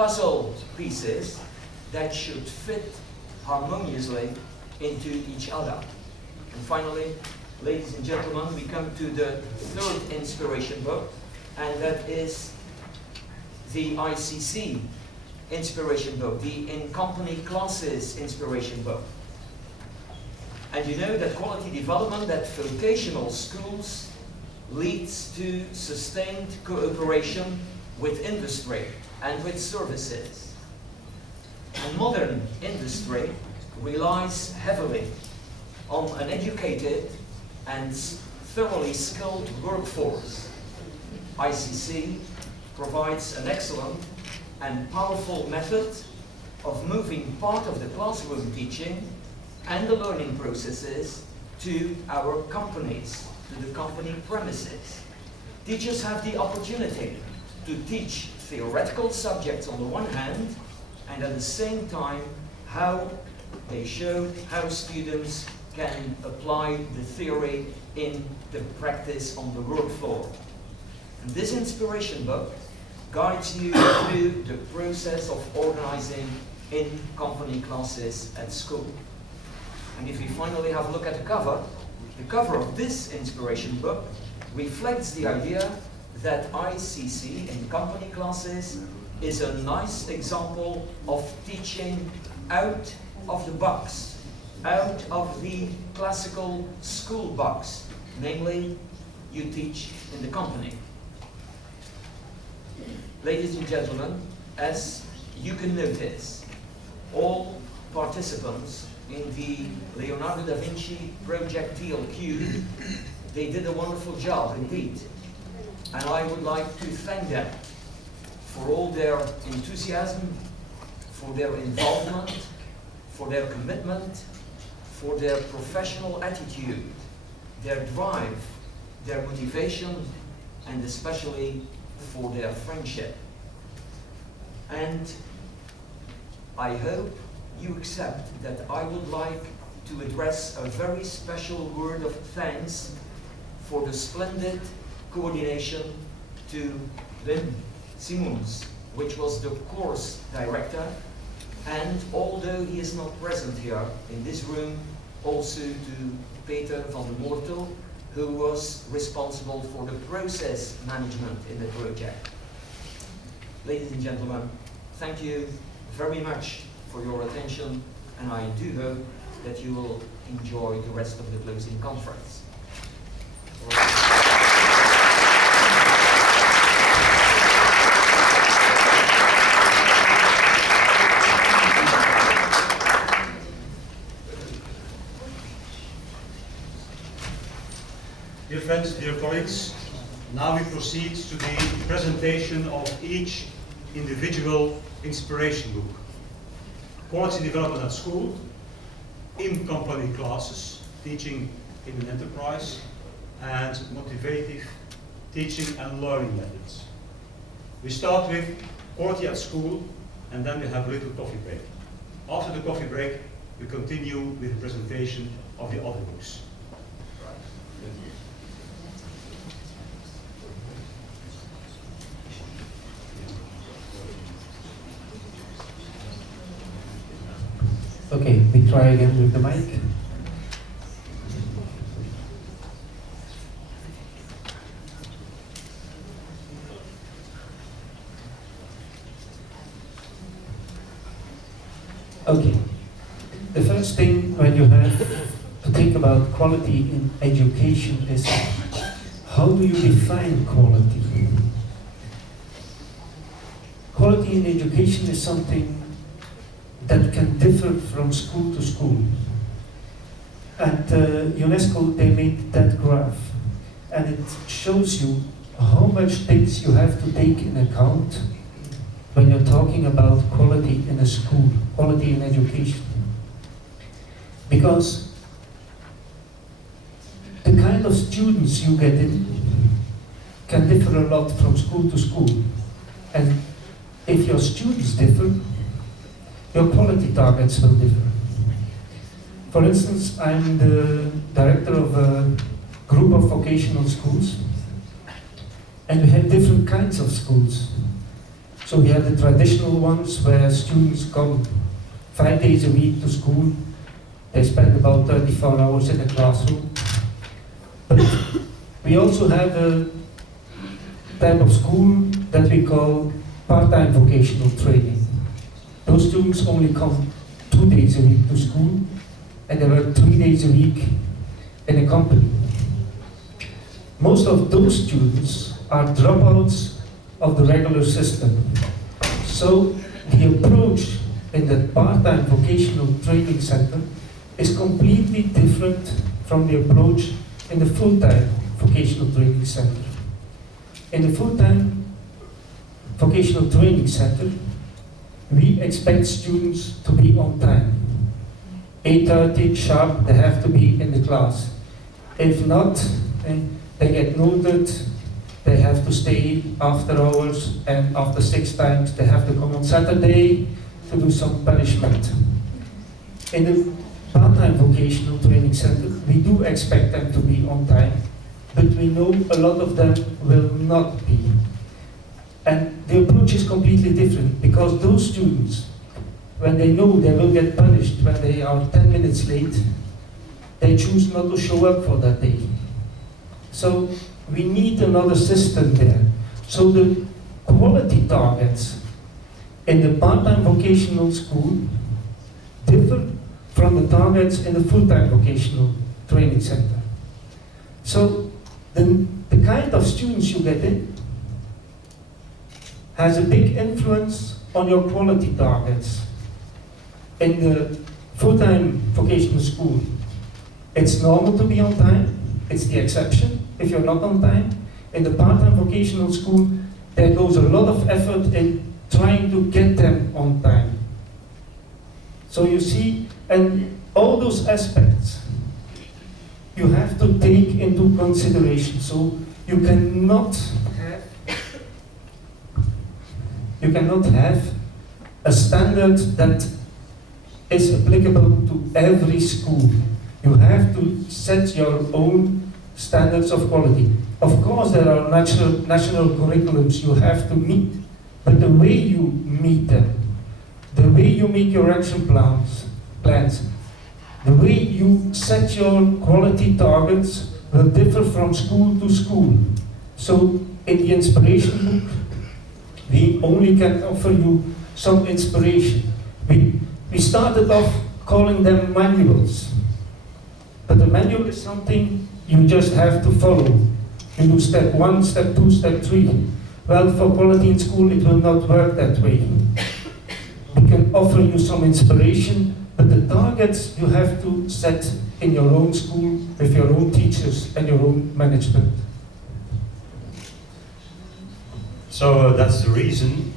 puzzle pieces that should fit harmoniously into each other. And finally, ladies and gentlemen, we come to the third inspiration book, and that is the ICC inspiration book, the in-company classes inspiration book. And you know that quality development at vocational schools leads to sustained cooperation with industry and with services. And modern industry relies heavily on an educated and thoroughly skilled workforce. ICC provides an excellent and powerful method of moving part of the classroom teaching and the learning processes to our companies, to the company premises. Teachers have the opportunity to teach theoretical subjects on the one hand, and at the same time how they show how students can apply the theory in the practice on the work floor. And this inspiration book guides you through the process of organizing in-company classes at school. And if we finally have a look at the cover of this inspiration book reflects the idea that ICC in company classes is a nice example of teaching out of the box, out of the classical school box. Namely, you teach in the company. Ladies and gentlemen, as you can notice, all participants in the Leonardo da Vinci project TL+Q, they did a wonderful job indeed. And I would like to thank them for all their enthusiasm, for their involvement, for their commitment, for their professional attitude, their drive, their motivation, and especially for their friendship. And I hope you accept that I would like to address a very special word of thanks for the splendid coordination to Wim Simons, which was the course director, and although he is not present here in this room, also to Peter van der Moortel, who was responsible for the process management in the project. Ladies and gentlemen, thank you very much for your attention, and I do hope that you will enjoy the rest of the closing conference. Dear friends, dear colleagues, now we proceed to the presentation of each individual inspiration book. Quality development at school, in-company classes, teaching in an enterprise, and motivative teaching and learning methods. We start with quality at school, and then we have a little coffee break. After the coffee break, we continue with the presentation of the other books. Okay, we try again with the mic. Okay, the first thing when you have to think about quality in education is how do you define quality? Quality in education is something that can differ from school to school. At UNESCO, they made that graph, and it shows you how much things you have to take in account when you're talking about quality in a school, quality in education. Because the kind of students you get in can differ a lot from school to school. And if your students differ, your quality targets will differ. For instance, I'm the director of a group of vocational schools, and we have different kinds of schools. So we have the traditional ones where students come 5 days a week to school. They spend about 34 hours in the classroom. But we also have a type of school that we call part-time vocational training. Those students only come 2 days a week to school, and they work 3 days a week in a company. Most of those students are dropouts of the regular system. So the approach in the part-time vocational training center is completely different from the approach in the full-time vocational training center. In the full-time vocational training center, we expect students to be on time. 8:30 sharp, they have to be in the class. If not, they get noted, they have to stay after hours, and after 6 times they have to come on Saturday to do some punishment. In the part-time vocational training center, we do expect them to be on time, but we know a lot of them will not be. And the approach is completely different, because those students, when they know they will get punished when they are 10 minutes late, they choose not to show up for that day. So we need another system there. So the quality targets in the part-time vocational school differ from the targets in the full-time vocational training center. So the kind of students you get in has a big influence on your quality targets. In the full-time vocational school, it's normal to be on time. It's the exception if you're not on time. In the part-time vocational school, there goes a lot of effort in trying to get them on time. So you see, and all those aspects you have to take into consideration. So you cannot have a standard that is applicable to every school. You have to set your own standards of quality. Of course, there are national curriculums you have to meet, but the way you meet them, the way you make your action plans, the way you set your quality targets will differ from school to school. So in the inspiration book, we only can offer you some inspiration. We started off calling them manuals. But the manual is something you just have to follow. You do step 1, step 2, step 3. Well, for quality in school, it will not work that way. We can offer you some inspiration, but the targets you have to set in your own school with your own teachers and your own management. So that's the reason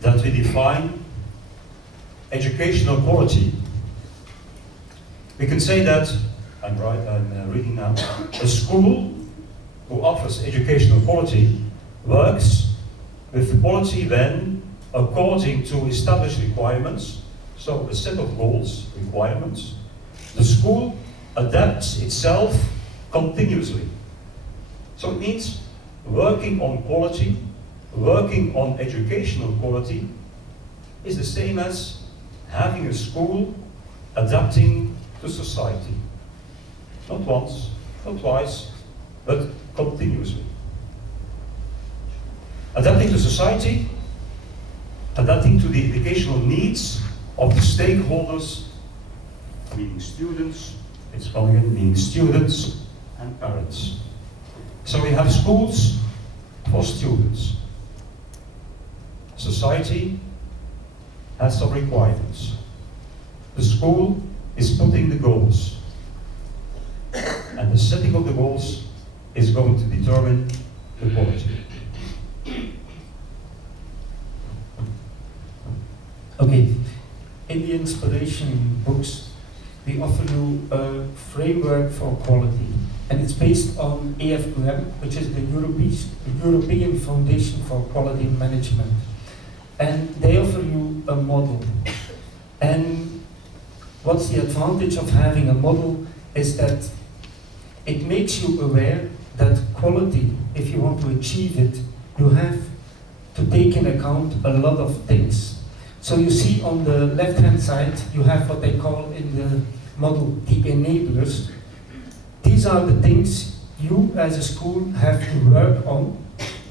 that we define educational quality. We can say that, I'm reading now, a school who offers educational quality works with quality when, according to established requirements, so a set of goals, requirements, the school adapts itself continuously. So it means working on quality, working on educational quality is the same as having a school adapting to society. Not once, not twice, but continuously. Adapting to society, adapting to the educational needs of the stakeholders, meaning students, it's coming in, meaning students and parents. So we have schools for students. Society has some requirements. The school is putting the goals. And the setting of the goals is going to determine the quality. Okay, in the inspiration books, we offer you a framework for quality. And it's based on AFQM, which is the European Foundation for Quality Management. And they offer you a model. And what's the advantage of having a model is that it makes you aware that quality, if you want to achieve it, you have to take in account a lot of things. So you see on the left-hand side, you have what they call in the model the enablers. These are the things you as a school have to work on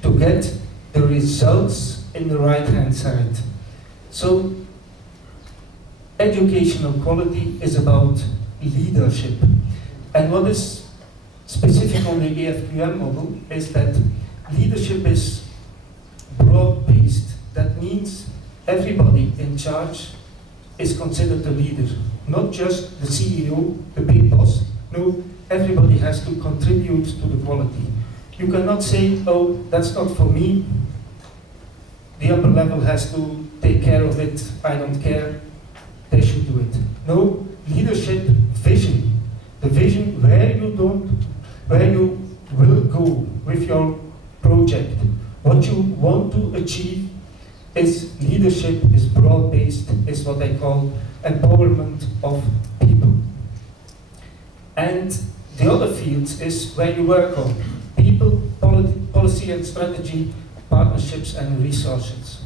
to get the results in the right-hand side. So educational quality is about leadership. And what is specific on the EFQM model is that leadership is broad-based. That means everybody in charge is considered a leader, not just the CEO, the big boss. No, everybody has to contribute to the quality. You cannot say, oh, that's not for me. The upper level has to take care of it. I don't care. They should do it. No, leadership, vision. The vision where you will go with your project. What you want to achieve is leadership, is broad-based, is what they call empowerment of people. And the other fields is where you work on people, policy and strategy, partnerships and resources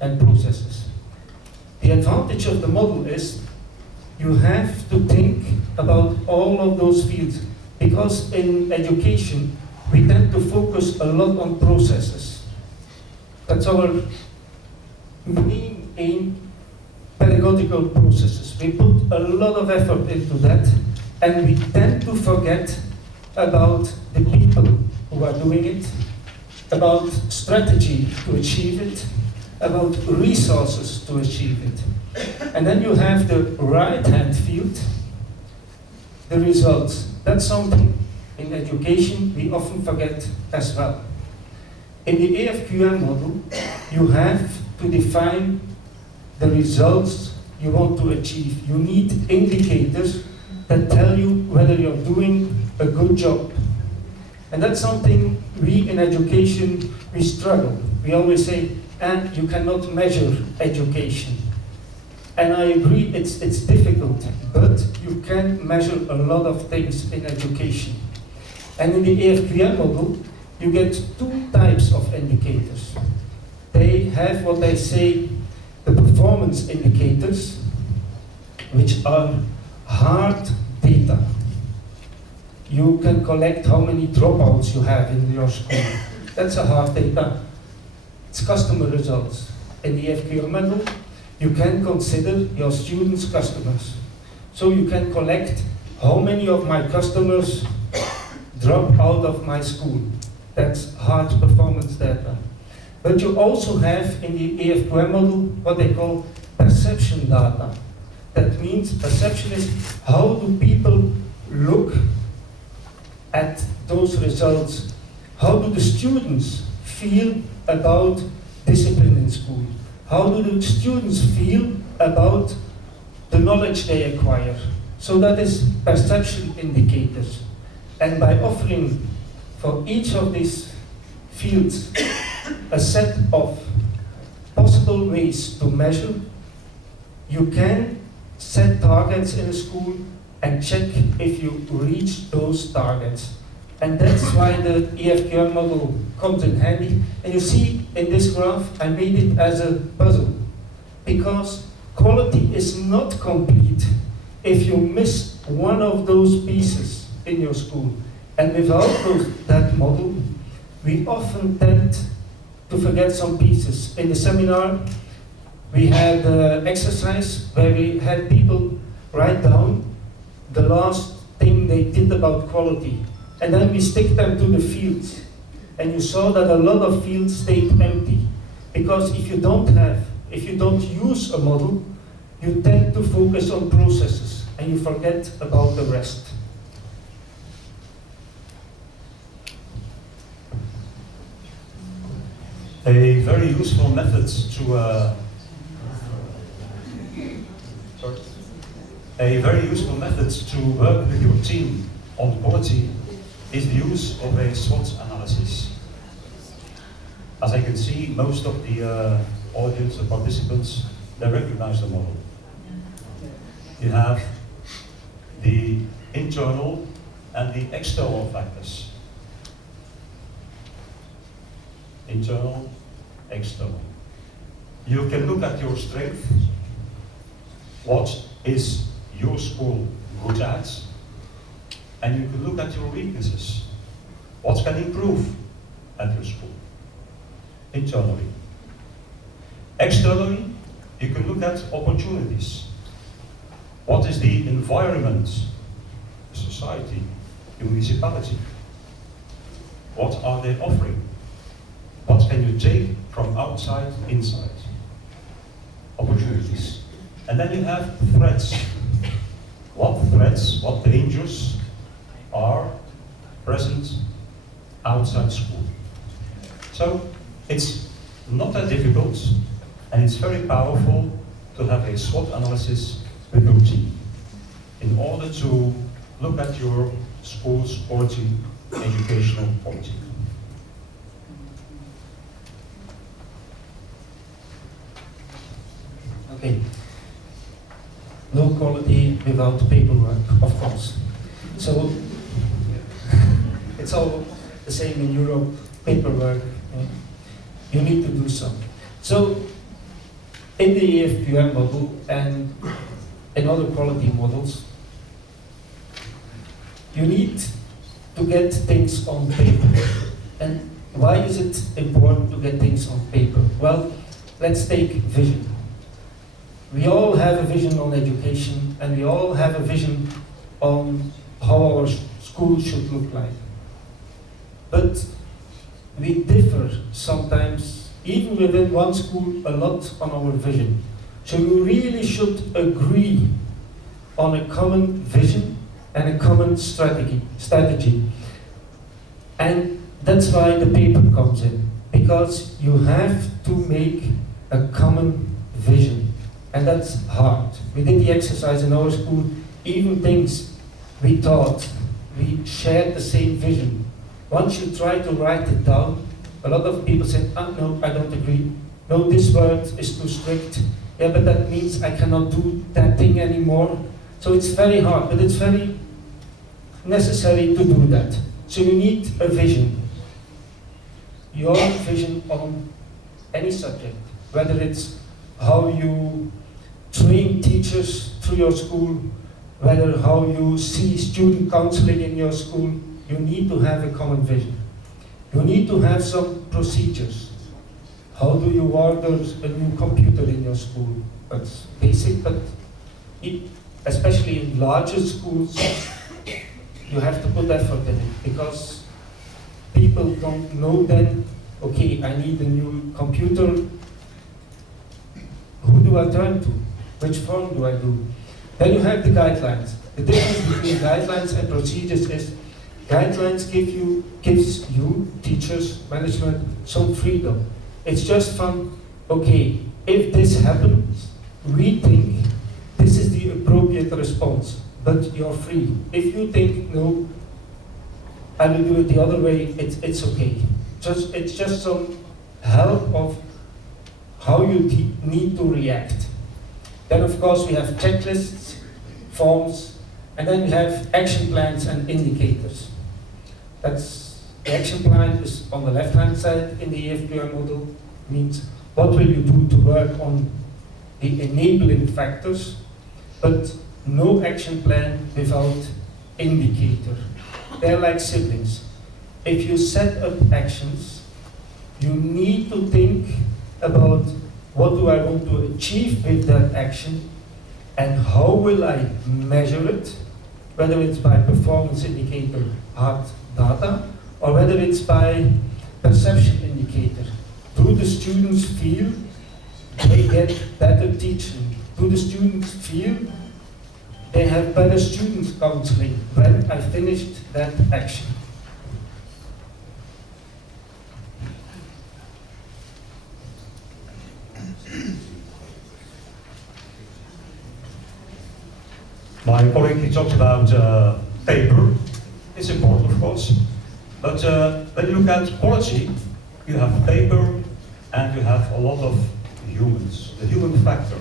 and processes. The advantage of the model is you have to think about all of those fields, because in education we tend to focus a lot on processes. That's our main aim, pedagogical processes. We put a lot of effort into that, and we tend to forget about the people who are doing it, about strategy to achieve it, about resources to achieve it. And then you have the right-hand field, the results. That's something in education we often forget as well. In the AFQM model, you have to define the results you want to achieve. You need indicators that tell you whether you're doing a good job. And that's something we in education, we struggle. We always say, and you cannot measure education. And I agree, it's difficult, but you can measure a lot of things in education. And in the AFQM model, you get two types of indicators. They have what they say the performance indicators, which are hard data. You can collect how many dropouts you have in your school. That's a hard data. It's customer results. In the FQM model, you can consider your students' customers. So you can collect how many of my customers drop out of my school. That's hard performance data. But you also have in the AFQM model what they call perception data. That means perception is how do people look at those results? How do the students feel about discipline in school? How do the students feel about the knowledge they acquire? So that is perception indicators. And by offering for each of these fields a set of possible ways to measure, you can set targets in a school and check if you reach those targets. And that's why the EFQM model comes in handy. And you see in this graph, I made it as a puzzle. Because quality is not complete if you miss one of those pieces in your school. And without that model, we often tend to forget some pieces. In the seminar, we had an exercise where we had people write down the last thing they did about quality. And then we stick them to the fields. And you saw that a lot of fields stayed empty. Because if you don't use a model, you tend to focus on processes and you forget about the rest. A very useful method to work with your team on quality is the use of a SWOT analysis. As I can see, most of the audience, the participants, they recognize the model. You have the internal and the external factors. Internal, external. You can look at your strength, what is your school good at, and you can look at your weaknesses, what can improve at your school, internally. Externally, you can look at opportunities. What is the environment, the society, the municipality? What are they offering? What can you take from outside, inside? Opportunities. And then you have threats. What threats, what dangers are present outside school? So it's not that difficult, and it's very powerful to have a SWOT analysis with your team in order to look at your school's quality, educational quality. Okay. No quality without paperwork, of course. So it's all the same in Europe, paperwork. You need to do something. So in the EFQM model and in other quality models, you need to get things on paper. And why is it important to get things on paper? Well, let's take vision. We all have a vision on education, and we all have a vision on how our school should look like. But we differ sometimes, even within one school, a lot on our vision. So you really should agree on a common vision and a common strategy. And that's why the paper comes in, because you have to make a common vision. And that's hard. We did the exercise in our school, even things we thought, we shared the same vision. Once you try to write it down, a lot of people said, no, I don't agree. No, this word is too strict. Yeah, but that means I cannot do that thing anymore. So it's very hard, but it's very necessary to do that. So you need a vision. Your vision on any subject, whether it's how you train teachers through your school, whether how you see student counseling in your school, you need to have a common vision. You need to have some procedures. How do you order a new computer in your school? That's basic, but especially in larger schools, you have to put effort in it, because people don't know then, okay, I need a new computer. Who do I turn to? Which form do I do? Then you have the guidelines. The difference between guidelines and procedures is guidelines gives you, teachers, management, some freedom. It's just from, okay, if this happens, we think this is the appropriate response, but you're free. If you think, no, I will do it the other way, it's okay. It's just some help of how you need to react. Then of course we have checklists, forms, and then we have action plans and indicators. The action plan is on the left-hand side in the EFQM model, means what will you do to work on the enabling factors, but no action plan without indicator. They're like siblings. If you set up actions, you need to think about what do I want to achieve with that action, and how will I measure it, whether it's by performance indicator, hard data, or whether it's by perception indicator. Do the students feel they get better teaching? Do the students feel they have better student counseling when I finished that action? My colleague, he talked about paper. It's important, of course. But when you look at quality, you have paper and you have a lot of humans, the human factor.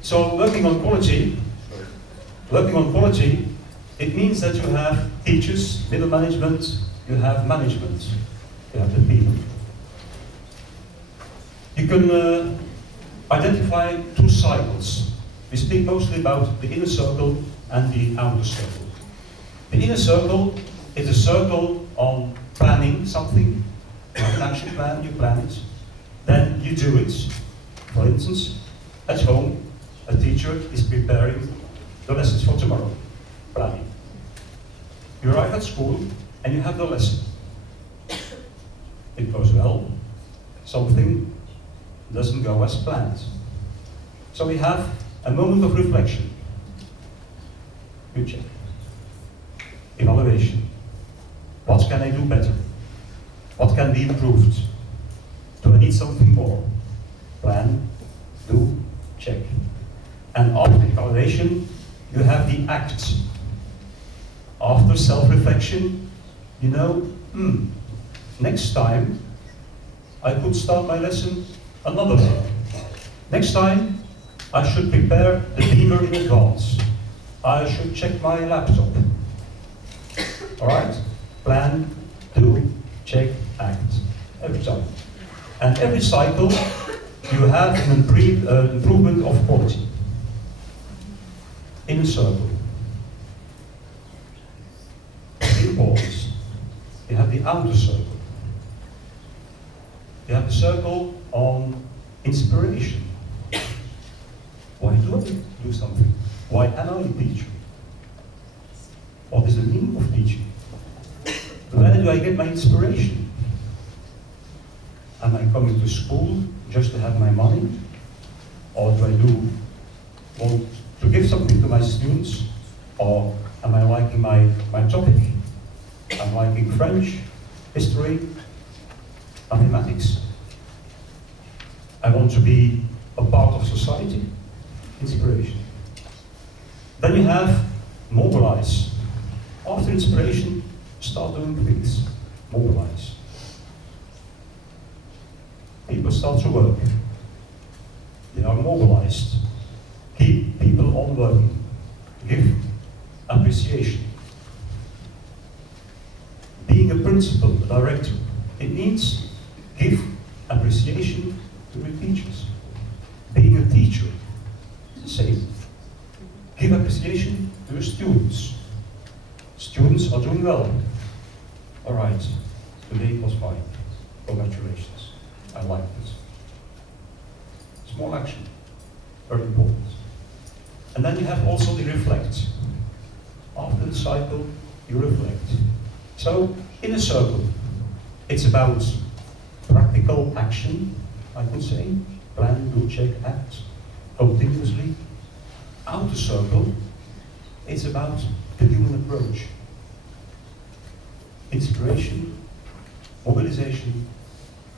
So working on quality, it means that you have teachers, middle management, you have management, you have the people. You can identify two cycles. We speak mostly about the inner circle and the outer circle. The inner circle is a circle on planning something. You have an action plan, you plan it. Then you do it. For instance, at home, a teacher is preparing the lessons for tomorrow. Planning. You arrive at school and you have the lesson. It goes well. Something doesn't go as planned. So we have a moment of reflection. You check. Evaluation. What can I do better? What can be improved? Do I need something more? Plan, do, check. And after evaluation, you have the act. After self-reflection, you know, next time I could start my lesson another way. Next time, I should prepare the beamer in advance. I should check my laptop. All right? Plan, do, check, act. Every time. And every cycle, you have an improvement of quality. In a circle. Important. You have the outer circle. You have the circle on inspiration. Why do I do something? Why am I a teacher? What is the meaning of teaching? Where do I get my inspiration? Am I coming to school just to have my money? Or do I want to give something to my students? Or am I liking my topic? I'm liking French, history, mathematics. I want to be a part of society. Inspiration. Then you have mobilize. After inspiration, start doing things. Mobilize. People start to work. They are mobilized. Keep people on working. Give appreciation. Being a principal, a director, it means give appreciation to your teachers. Being a teacher, it's the same. Give appreciation to your students. Students are doing well. All right, today was fine. Congratulations. I like this. Small action, very important. And then you have also the reflect. After the cycle, you reflect. So, in a circle, it's about practical action, I could say. Plan, do, check, act, continuously. Outer circle, it's about the human approach. Inspiration, mobilization,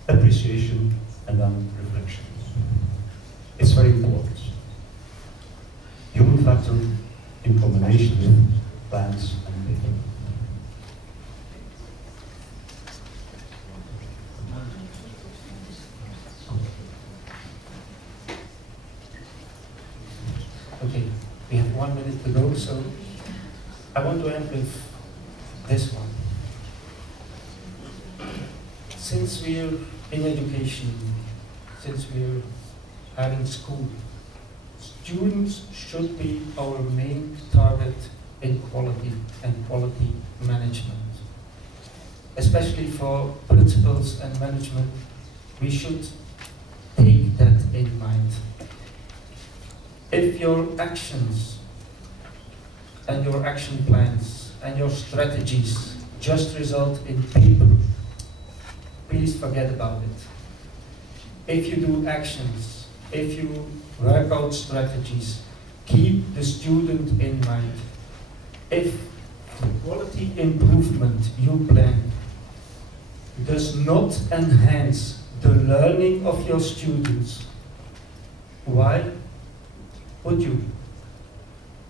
appreciation, and then reflection. It's very important. Human factor in combination with plans and people. Okay, we have 1 minute to go, so I want to end with this one. Since we're in education, since we're having school, students should be our main target in quality and quality management. Especially for principals and management, we should take that in mind. If your actions and your action plans and your strategies just result in paper, please forget about it. If you do actions, if you work out strategies, keep the student in mind. If the quality improvement you plan does not enhance the learning of your students, why would you?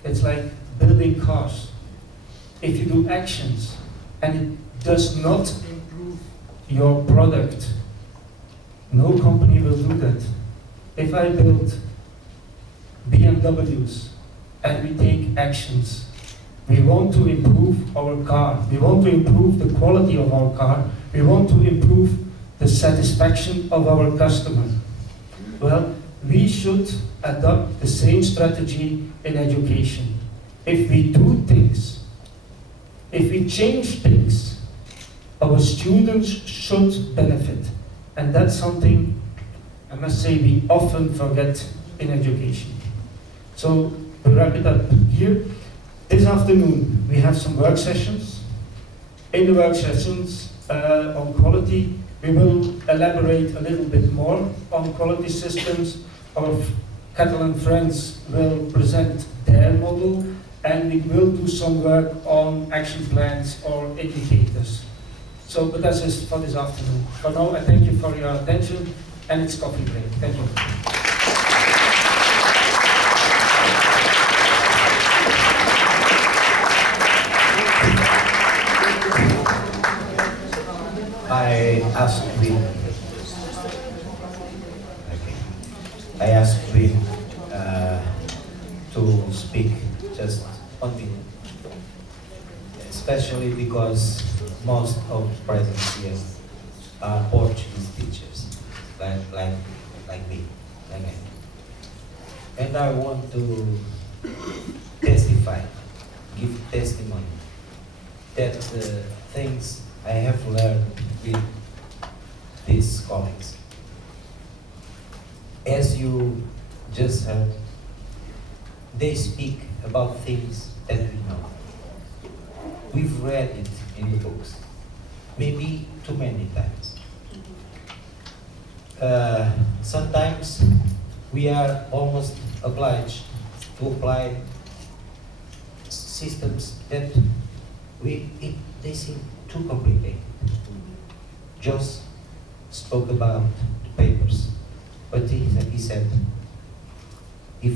It's like building cars. If you do actions and it does not improve your product, no company will do that. If I build BMWs and we take actions, we want to improve our car, we want to improve the quality of our car, we want to improve the satisfaction of our customer. Well, we should adopt the same strategy in education. If we do things, if we change things, our students should benefit. And that's something, I must say, we often forget in education. So, we wrap it up here. This afternoon, we have some work sessions. In the work sessions on quality, we will elaborate a little bit more on quality systems. Our Catalan friends will present their model, and we will do some work on action plans or indicators. So, but that's just for this afternoon. For now, I thank you for your attention, and it's coffee break. Thank you. I asked Wim to speak just 1 minute, especially because most of the present here are Portuguese teachers, like me, like I. And I want to testify, give testimony that the things I have learned with these colleagues. As you just heard, they speak about things that we know. We've read it in the books, maybe too many times. Sometimes we are almost obliged to apply systems that they seem too complicated. Jos spoke about the papers, but he said, if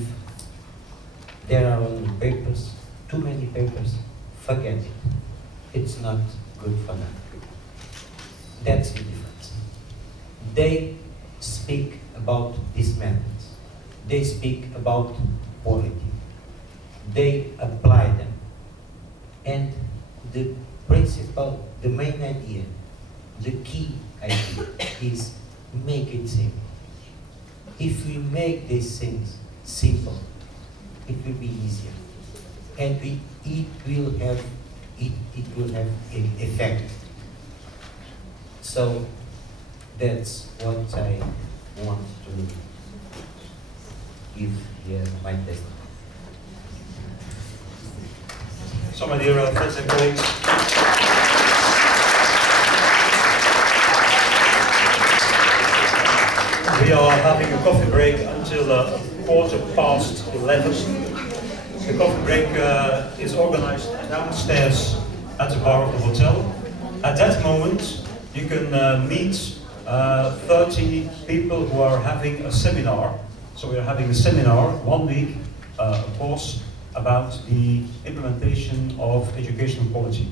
there are only papers, too many papers, forget it. It's not good for them. That's the difference. They speak about these methods. They speak about quality. They apply them. And the principle, the main idea, the key idea is make it simple. If we make these things simple, it will be easier. And it will have an effect. So that's what I want to give here my testimony. So my dear friends and colleagues, we are having a coffee break until 11:15. The coffee break is organized downstairs at the bar of the hotel. At that moment, you can meet 30 people who are having a seminar. So we are having a seminar, 1 week, a course about the implementation of educational quality.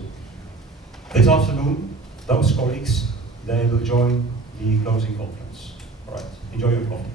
This afternoon, those colleagues, they will join the closing conference. All right, enjoy your coffee.